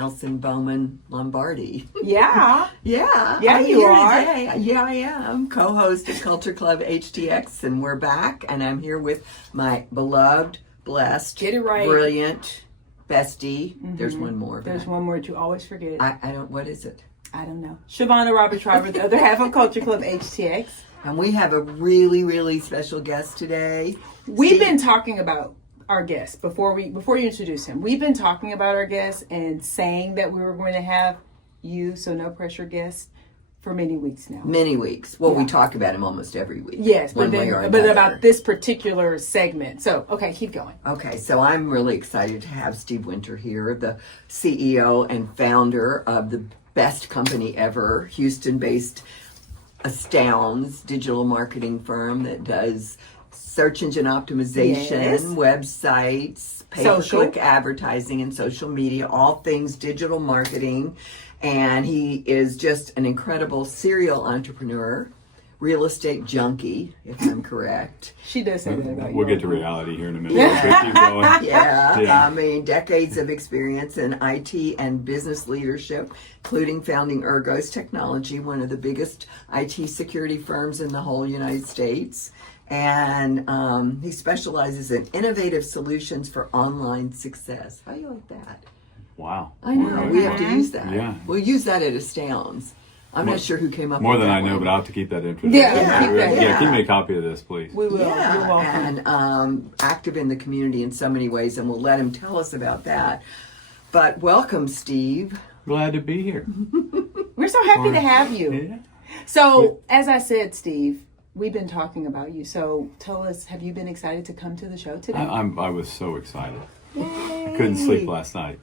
Holland-Nelson, Bowman, Lombardi. Yeah. Yeah. Yeah, I'm you here are. Today. Yeah, I am. Co-host of Culture Club HTX, and we're back. And I'm here with my beloved, blessed, Get it right. brilliant bestie. There's one more. There's one more that you always forget. I don't. What is it? I don't know. Shavonnah Schreiber, the other half of Culture Club HTX. And we have a really, really special guest today. We've been talking about our guest before you introduce him. We've been talking about our guest and saying that we were going to have you, so no pressure guest, for many weeks now. Many weeks. Well, we talk about him almost every week. Yes, one but way or but another. about this particular segment. So, okay, keep going. Okay, so I'm really excited to have Steve Winter here, the CEO and founder of the best company ever, Houston-based Astounds digital marketing firm that does search engine optimization, Yes. websites, pay-per-click advertising, and social media, all things digital marketing. And he is just an incredible serial entrepreneur, real estate junkie, if I'm correct. She does say that about you. We'll get to reality here in a minute. Keep going. Yeah, I mean, decades of experience in IT and business leadership, including founding Ergos Technology, one of the biggest IT security firms in the whole United States. And he specializes in innovative solutions for online success. How do you like that? Wow. I know, we have to use that. Yeah. We'll use that at Astounds. I'm not sure who came up More with than that I know, one. but I'll have to keep that introduction. Yeah, keep that. Yeah, keep me a copy of this, please. We will. Yeah, You're welcome. and active in the community in so many ways, and we'll let him tell us about that. But welcome, Steve. Glad to be here. We're so happy to have you. Yeah. So, as I said, Steve, we've been talking about you. So, tell us, have you been excited to come to the show today? I was so excited. Yay. I couldn't sleep last night.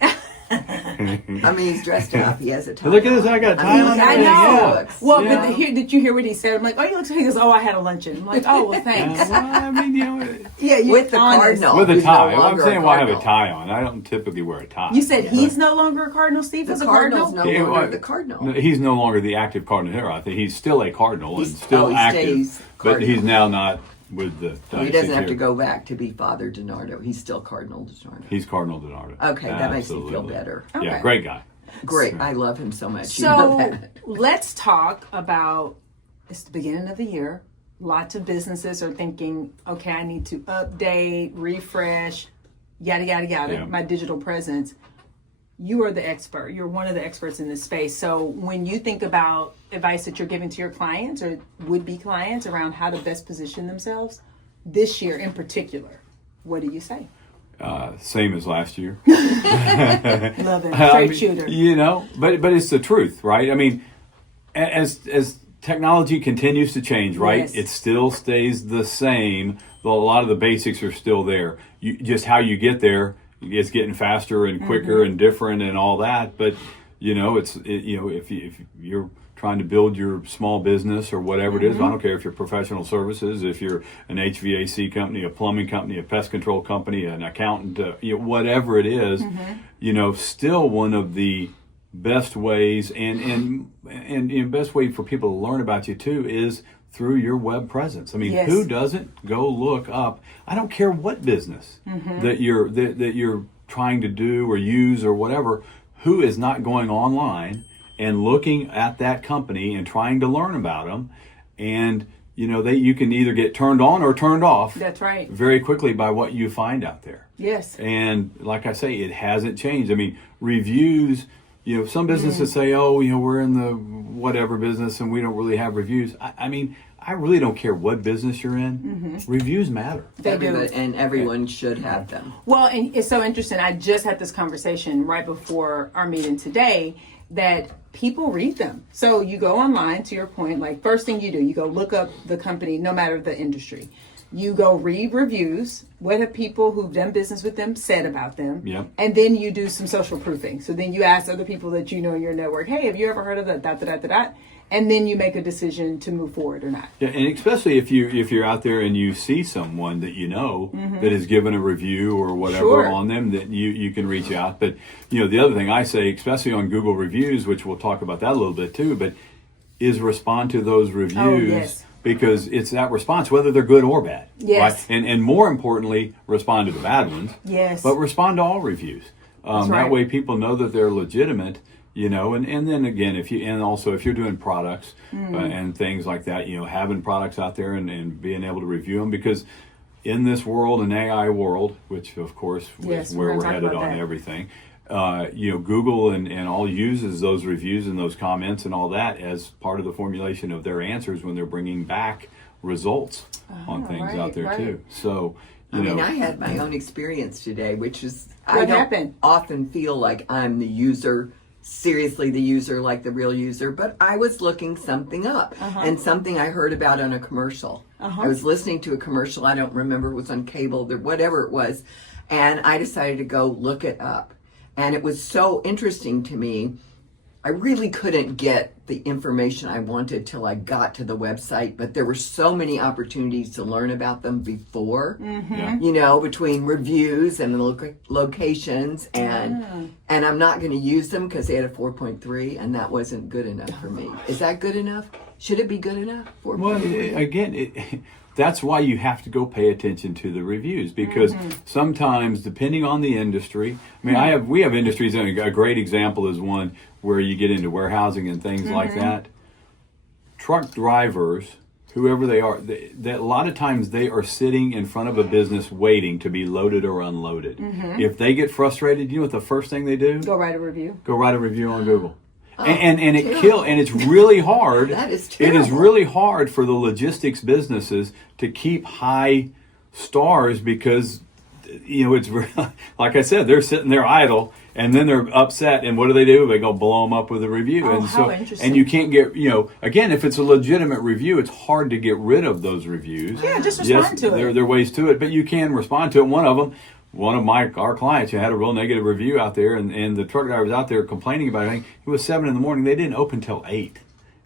I mean, he's dressed up. He has a tie. Look at this, I got a tie on. look I at how he know. looks. Well, Yeah. but did you hear what he said? I'm like, oh, you look so. He goes, oh, I had a luncheon. I'm like, oh, well, thanks. Well, I mean, Yeah, you With the honest. cardinal. with a He's no tie. Well, I'm longer saying a why I have a cardinal. tie on. I don't typically wear a tie. You said he's no longer a cardinal. Steve is The a Cardinal's cardinal. no Yeah, longer well, the Cardinal. No, he's no longer the active cardinal here. I think he's still a cardinal and He's- still he active, stays but cardinal. he's now not with the. Well, he doesn't have to here. go back to be Father DiNardo. He's still Cardinal DiNardo. He's Cardinal DiNardo. Okay, that makes me feel Absolutely. better. Okay. Yeah, great guy. Great. I love him so much. You know So that. let's talk about, it's the beginning of the year. Lots of businesses are thinking, okay, I need to update, refresh, yada, yada, yada, Yeah. my digital presence. You are the expert. You're one of the experts in this space. So when you think about advice that you're giving to your clients or would-be clients around how to best position themselves this year in particular, what do you say? Same as last year. Love it. I Straight mean, shooter. You know, but it's the truth, right? I mean, as technology continues to change, right? Yes. It still stays the same. Though a lot of the basics are still there. Just how you get there, it's getting faster and quicker and different and all that. But you know, if you're trying to build your small business or whatever it is, I don't care if you're professional services, if you're an HVAC company, a plumbing company, a pest control company, an accountant, whatever it is, you know, still one of the best ways and best way for people to learn about you too is through your web presence. I mean, Yes. who doesn't go look up? I don't care what business that you're trying to do or use or whatever. Who is not going online and looking at that company and trying to learn about them? And you know, you can either get turned on or turned off. That's right. Very quickly by what you find out there. Yes. And like I say, it hasn't changed. I mean, reviews, you know, some businesses say, oh, you know, we're in the whatever business and we don't really have reviews. I mean, I really don't care what business you're in. Reviews matter. They do. And everyone should have them. Well, and it's so interesting. I just had this conversation right before our meeting today that people read them. So you go online, to your point, like first thing you do, you go look up the company, no matter the industry. You go read reviews. What have people who've done business with them said about them? Yep. And then you do some social proofing. So then you ask other people that you know in your network, hey, have you ever heard of that, dot, dot, dot, dot, dot? And then you make a decision to move forward or not. Yeah, and especially if you're out there and you see someone that you know that has given a review or whatever Sure. on them, that you can reach out. But you know, the other thing I say, especially on Google reviews, which we'll talk about that a little bit too, but is respond to those reviews. Oh, yes. Because it's that response, whether they're good or bad. Yes. Right? And more importantly, respond to the bad ones. Yes. But respond to all reviews. That's That right. way people know that they're legitimate, you know, and then again, if you're doing products and things like that, you know, having products out there and being able to review them, because in this world, an AI world, which of course Yes, is where we're we're gonna talk headed about on that. everything, you know, Google and all uses those reviews and those comments and all that as part of the formulation of their answers when they're bringing back results on things out there too. So, you know, I had my own experience today, which is What I don't happened? often feel like I'm the user, seriously the user, like the real user, but I was looking something up and something I heard about on a commercial. I was listening to a commercial, I don't remember, it was on cable or whatever it was, and I decided to go look it up. And it was so interesting to me. I really couldn't get the information I wanted till I got to the website, but there were so many opportunities to learn about them before, you know, between reviews and locations, and I'm not going to use them because they had a 4.3 and that wasn't good enough for me. Is that good enough? Should it be good enough? 4.3? well, again, that's why you have to go pay attention to the reviews, because sometimes, depending on the industry, I mean, we have industries, and a great example is one where you get into warehousing and things like that. Truck drivers, whoever they are, they, a lot of times they are sitting in front of a business waiting to be loaded or unloaded. If they get frustrated, you know what the first thing they do? Go write a review. Go write a review on Google. Oh, and it terrible. and it's really hard. That is It is terrible. really hard for the logistics businesses to keep high stars, because, you know, it's like I said, they're sitting there idle and then they're upset, and what do? They go blow them up with a review. Oh, and how so interesting. and you can't get, you know, again, if it's a legitimate review, it's hard to get rid of those reviews. Yeah, just respond to it. There are ways to it, but you can respond to it. One of them, one of our clients who had a real negative review out there, and the truck driver was out there complaining about it. It was 7 a.m. They didn't open till 8,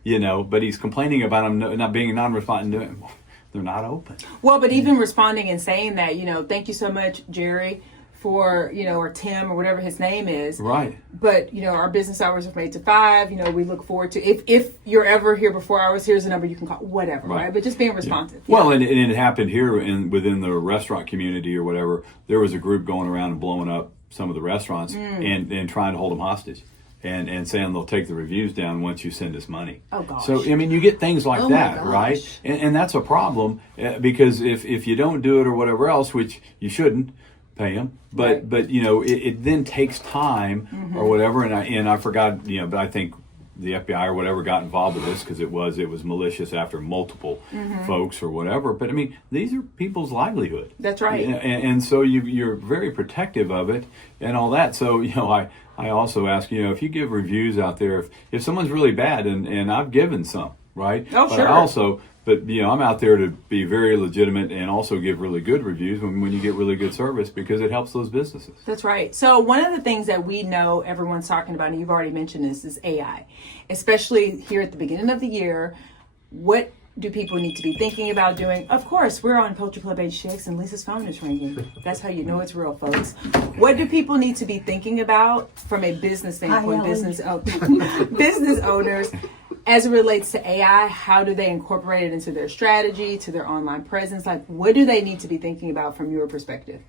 you know, but he's complaining about them not being non-responding. They're not open. Well, but even responding and saying that, you know, thank you so much, Jerry, for, you know, or Tim or whatever his name is. Right. But, you know, our business hours are from 8 to 5. You know, we look forward to, if you're ever here before hours, here's a number you can call, whatever, right? But just being responsive. Yeah. Well, and it happened here within the restaurant community or whatever. There was a group going around and blowing up some of the restaurants and trying to hold them hostage. And saying they'll take the reviews down once you send us money. Oh, gosh. So, I mean, you get things like Oh, my that, gosh. right? And that's a problem, because if you don't do it or whatever else, which you shouldn't, pay them. But you know, it then takes time or whatever. And I forgot, you know, but I think the FBI or whatever got involved with this because it was malicious after multiple folks or whatever. But I mean, these are people's livelihood. That's right. And so you're very protective of it and all that. So, you know, I also ask, you know, if you give reviews out there, if someone's really bad, and I've given some, right? Oh, but sure. But you know, I'm out there to be very legitimate and also give really good reviews when you get really good service, because it helps those businesses. That's right. So one of the things that we know everyone's talking about, and you've already mentioned this, is AI. Especially here at the beginning of the year, what do people need to be thinking about doing? Of course, we're on Culture Club HTX and Lisa's phone is ringing. That's how you know it's real, folks. What do people need to be thinking about from a business standpoint, business owners, as it relates to AI? How do they incorporate it into their strategy, to their online presence? Like, what do they need to be thinking about from your perspective?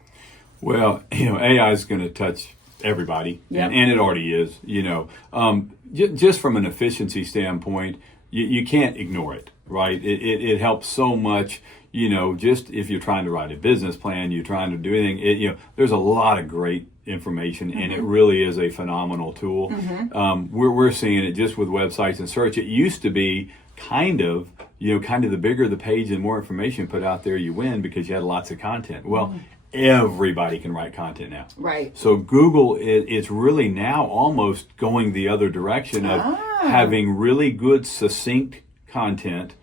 Well, you know, AI is going to touch everybody, and it already is. You know, just from an efficiency standpoint, you can't ignore it, right? It helps so much. You know, just if you're trying to write a business plan, you're trying to do anything, you know, there's a lot of great information, and it really is a phenomenal tool. We're seeing it just with websites and search. It used to be kind of the bigger the page and more information put out there, you win, because you had lots of content. Well, everybody can write content now. Right. So Google, it's really now almost going the other direction of having really good, succinct content,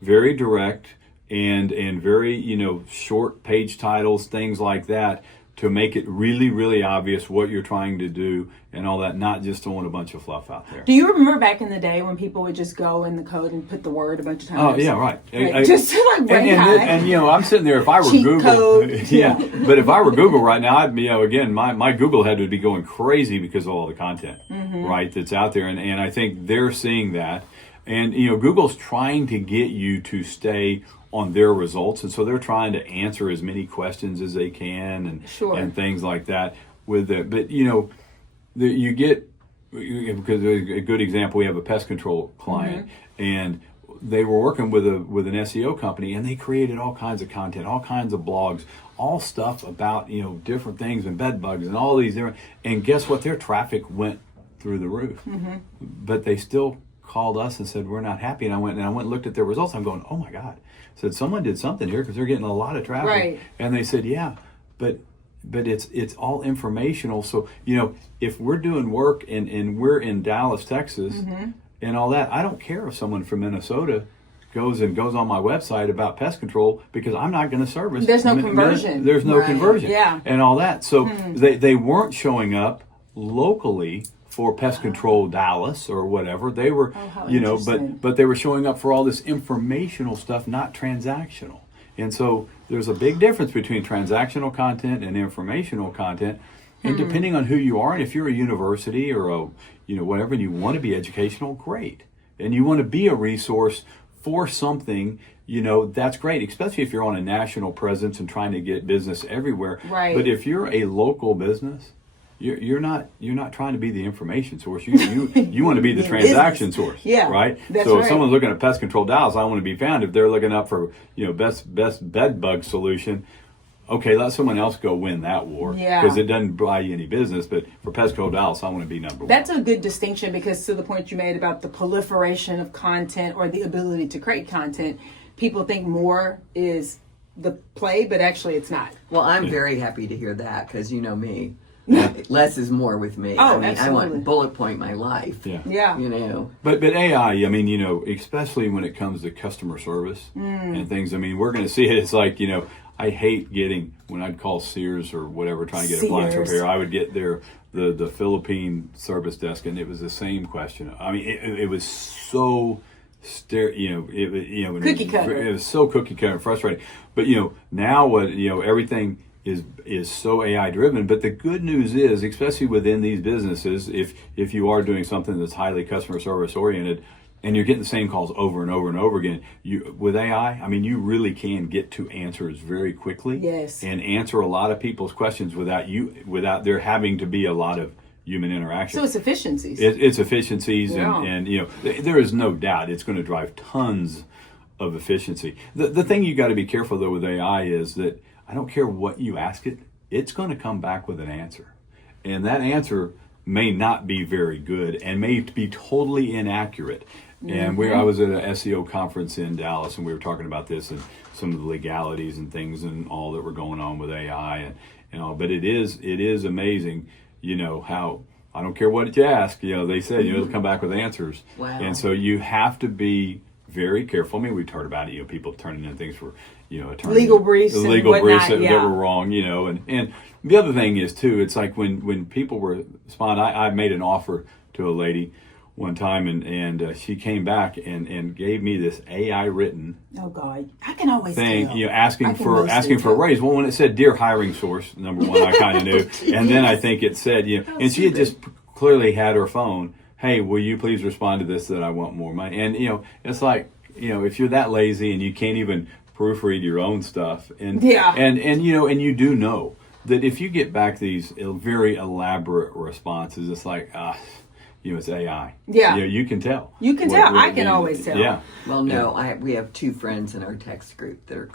very direct, and very, you know, short page titles, things like that, to make it really, really obvious what you're trying to do and all that, not just throwing a bunch of fluff out there. Do you remember back in the day when people would just go in the code and put the word a bunch of times? Oh, yeah, right. Like, just to like rank high. And, you know, I'm sitting there, if I were Cheat Google, code. yeah, but if I were Google right now, I'd be, you know, again, my Google head would be going crazy because of all the content, right, that's out there. And I think they're seeing that. And, you know, Google's trying to get you to stay on their results. And so they're trying to answer as many questions as they can and things like that. with the, but you know, you get, because a good example, we have a pest control client, and they were working with an SEO company, and they created all kinds of content, all kinds of blogs, all stuff about, you know, different things and bed bugs and all these different, and guess what? Their traffic went through the roof, but they still called us and said, we're not happy. And I went and looked at their results. I'm going, oh my God. I said, someone did something here, because they're getting a lot of traffic. Right. And they said, yeah, but it's all informational. So, you know, if we're doing work and we're in Dallas, Texas, and all that, I don't care if someone from Minnesota goes on my website about pest control, because I'm not going to service. There's no conversion. There's no Right. conversion. Yeah. And all that. So they weren't showing up locally for pest control Dallas or whatever. They were, how you know, interesting. but they were showing up for all this informational stuff, not transactional. And so there's a big difference between transactional content and informational content. And depending on who you are, and if you're a university or a, you know, whatever, and you want to be educational, great. And you want to be a resource for something, you know, that's great, especially if you're on a national presence and trying to get business everywhere. Right. But if you're a local business, you're not trying to be the information source. You want to be the transaction Business. source. Yeah, Right. that's so if right. someone's looking at Pest Control Dallas, I want to be found. If they're looking up for, you know, best bed bug solution, okay, let someone else go win that war. Yeah. Because it doesn't buy you any business. But for Pest Control Dallas, I want to be number one. That's a good distinction, because to the point you made about the proliferation of content or the ability to create content, people think more is the play, but actually it's not. Well, I'm very happy to hear that, because you know me. Less is more with me. Oh, I mean, I absolutely. want bullet point my life. Yeah. Yeah. You know. But AI, I mean, you know, especially when it comes to customer service and things, I mean, we're going to see it. It's like, you know, I hate getting, when I'd call Sears or whatever, trying to get a appliance Sears. repair, I would get the Philippine service desk, and it was the same question. I mean, it was so Cookie cutter. It was so cookie cutter and frustrating. But, you know, now what, you know, everything is so AI driven. But the good news is, especially within these businesses, if you are doing something that's highly customer service oriented, and you're getting the same calls over and over and over again, with AI, I mean, you really can get to answers very quickly. Yes. And answer a lot of people's questions without there having to be a lot of human interaction. So it's efficiencies. It's efficiencies, Yeah. and you know, there is no doubt it's going to drive tons of efficiency. The thing you got to be careful though with AI is that I don't care what you ask it, it's going to come back with an answer, and that answer may not be very good and may be totally inaccurate. And I was at an SEO conference in Dallas, and we were talking about this and some of the legalities and things and all that were going on with AI and all. But it is amazing, you know, how I don't care what you ask, you know, they said, you know, it'll come back with answers. Wow. And so you have to be very careful. I mean, we've heard about it, you know, people turning in things for, you know, attorney, Legal briefs and legal briefs whatnot, that yeah. were wrong, you know, and the other thing is too, it's like when people were I made an offer to a lady one time, and she came back and gave me this AI written Oh God, I can always thing, tell. you know, I asking can for mostly a tell. raise. Well, when it said "Dear Hiring Source," number one, I kind of knew, and then I think it said, you know, and she had just clearly had her phone. Hey, will you please respond to this that I want more money? And you know, it's like, you know, if you're that lazy and you can't even proofread your own stuff, and Yeah. and you know, and you do know that if you get back these very elaborate responses, it's like, you know, it's AI. Yeah. You know, you can tell. You can tell. I can always tell. Yeah. Well, no, we have two friends in our text group that are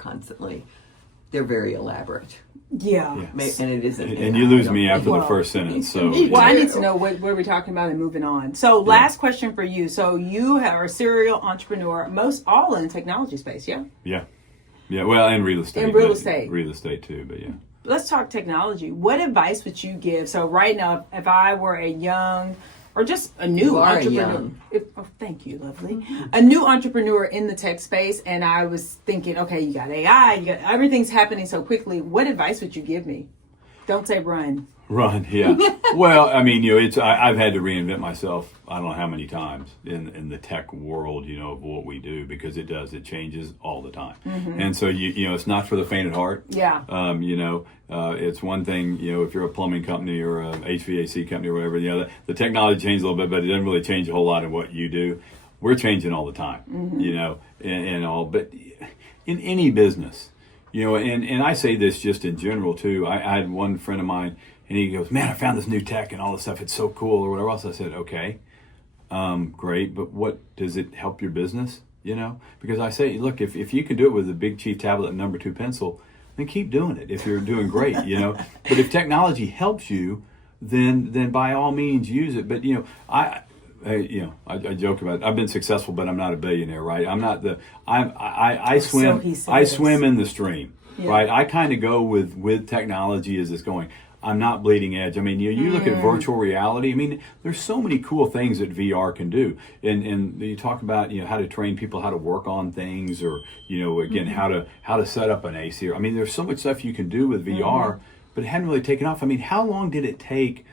they're very elaborate. Yeah. And it isn't. And you lose me after the Well, first sentence. So Well, I yeah. need to know what we're talking about and moving on. So, last question for you. So, you are a serial entrepreneur, all in the technology space, yeah? Yeah. Well, and real estate. And real but estate. Real estate too, but yeah. Let's talk technology. What advice would you give? So, right now, if I were a young or just a new You are entrepreneur. young. Thank you, lovely. A new entrepreneur in the tech space, and I was thinking, okay, you got AI, everything's happening so quickly. What advice would you give me? Don't say run. Run, yeah. Well, I mean, you know, I've had to reinvent myself. I don't know how many times in the tech world, you know, of what we do, because it changes all the time. And so you know, it's not for the faint at heart. Yeah. You know, it's one thing, you know, if you're a plumbing company or a HVAC company or whatever, you know, the technology changes a little bit, but it doesn't really change a whole lot in what you do. We're changing all the time, you know, and all. But in any business, you know, and I say this just in general too. I had one friend of mine. And he goes, man, I found this new tech and all this stuff. It's so cool or whatever else. I said, okay, great. But what, does it help your business? You know, because I say, look, if you can do it with a Big Chief tablet and number 2 pencil, then keep doing it if you're doing great, you know. But if technology helps you, then by all means use it. But, you know, I joke about it. I've been successful, but I'm not a billionaire, right? I'm not the, I swim, I swim in the stream, right? I kind of go with technology as it's going. I'm not bleeding edge. I mean, you look at virtual reality. I mean, there's so many cool things that VR can do. And you talk about, you know, how to train people how to work on things, or, you know, again, how to set up an AC. I mean, there's so much stuff you can do with VR, but it hadn't really taken off. I mean, how long did it take,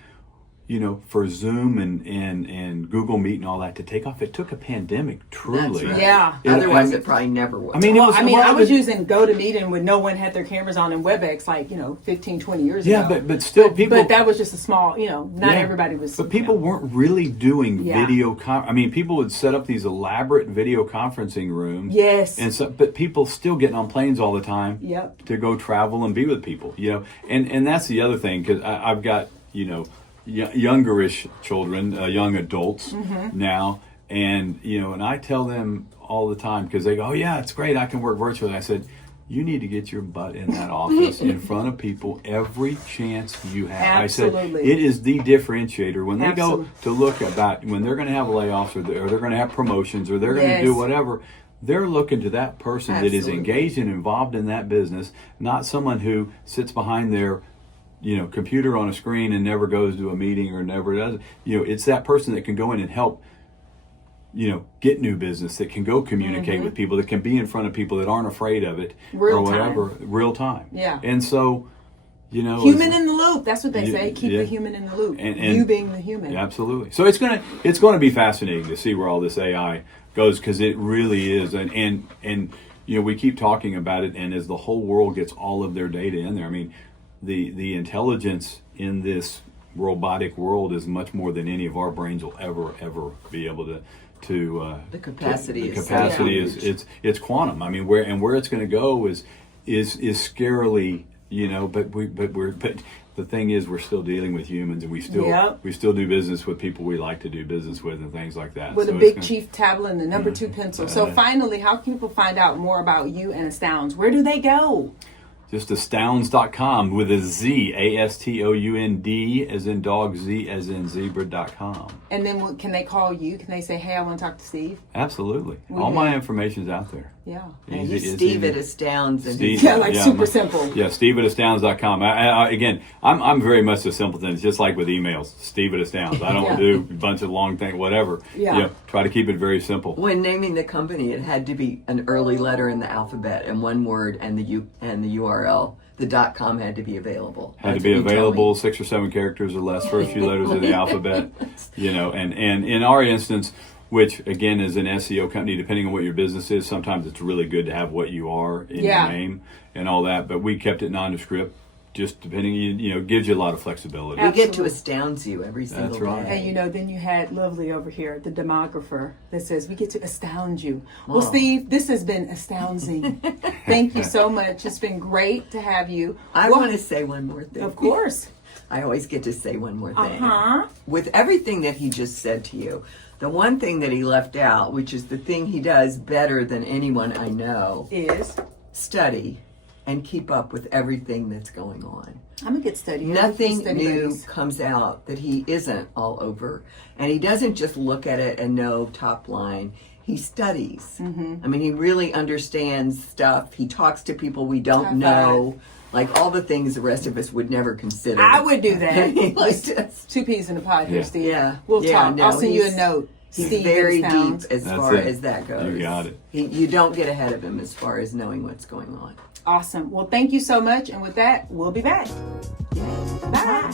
you know, for Zoom and Google Meet and all that to take off? It took a pandemic, truly. That's right. Yeah. Otherwise, it probably never would. I mean, I was using GoToMeeting when no one had their cameras on in WebEx, like, you know, 15, 20 years ago. Yeah, but still people... But that was just a small, you know, not everybody was... But people weren't really doing video... I mean, people would set up these elaborate video conferencing rooms. Yes. And so, but people still getting on planes all the time to go travel and be with people, you know. And that's the other thing, because I've got, you know, youngerish children, young adults now, and you know, and I tell them all the time, because they go, oh yeah, it's great, I can work virtually. I said, you need to get your butt in that office in front of people every chance you have. Absolutely. I said, it is the differentiator when they go to look about when they're going to have layoffs, or they're going to have promotions, or they're going to do whatever. They're looking to that person that is engaged and involved in that business, not someone who sits behind their, you know, computer on a screen and never goes to a meeting or never does. You know, it's that person that can go in and help, you know, get new business, that can go communicate with people, that can be in front of people, that aren't afraid of it or whatever. Real time. Yeah. And so, you know, human in the loop. That's what they say. Keep the human in the loop. And you being the human. Absolutely. So it's gonna be fascinating to see where all this AI goes, because it really is. And you know, we keep talking about it, and as the whole world gets all of their data in there, I mean, the intelligence in this robotic world is much more than any of our brains will ever be able to the capacity is it's quantum. I mean, where it's going to go is scarily, you know, but the thing is, we're still dealing with humans, and we still do business with people we like to do business with and things like that. With a Big Chief tablet and the number 2 pencil. So finally, how can people find out more about you and Astounds? Where do they go? Just astounds.com with a Z, ASTOUND as in dog, Z as in zebra.com. And then can they call you? Can they say, hey, I want to talk to Steve? Absolutely. All my information's out there. Yeah. And he's Steve at Astounds. And super simple. Yeah, Steve at astounds.com. Again, I'm very much a simpleton. It's just like with emails, Steve at Astounds. I don't do a bunch of long things, whatever. Yeah. You know, try to keep it very simple. When naming the company, it had to be an early letter in the alphabet and one word, and the URL. The .com had to be available. Had to be available, 6 or 7 characters or less, first few letters of the alphabet. You know, and in our instance, which again is an SEO company, depending on what your business is, sometimes it's really good to have what you are in your name and all that. But we kept it nondescript, just depending, you know, gives you a lot of flexibility. We get to astound you every single That's right. day. And you know, then you had Lovely over here, the demographer, that says we get to astound you. Well, Steve, this has been astounding. Thank you so much. It's been great to have you. I want to say one more thing. Of course. I always get to say one more thing. With everything that he just said to you, the one thing that he left out, which is the thing he does better than anyone I know, is study and keep up with everything that's going on. I'm a good studier. Nothing new comes out that he isn't all over. And he doesn't just look at it and know top line. He studies. I mean, he really understands stuff. He talks to people we don't know. Like all the things the rest of us would never consider. I would do that. Like just 2 peas in a pod here, Steve. Yeah. We'll talk. No, I'll send you a note. He's Steve very deep That's as far it. as that goes. You got it. You don't get ahead of him as far as knowing what's going on. Awesome. Well, thank you so much. And with that, we'll be back. Bye.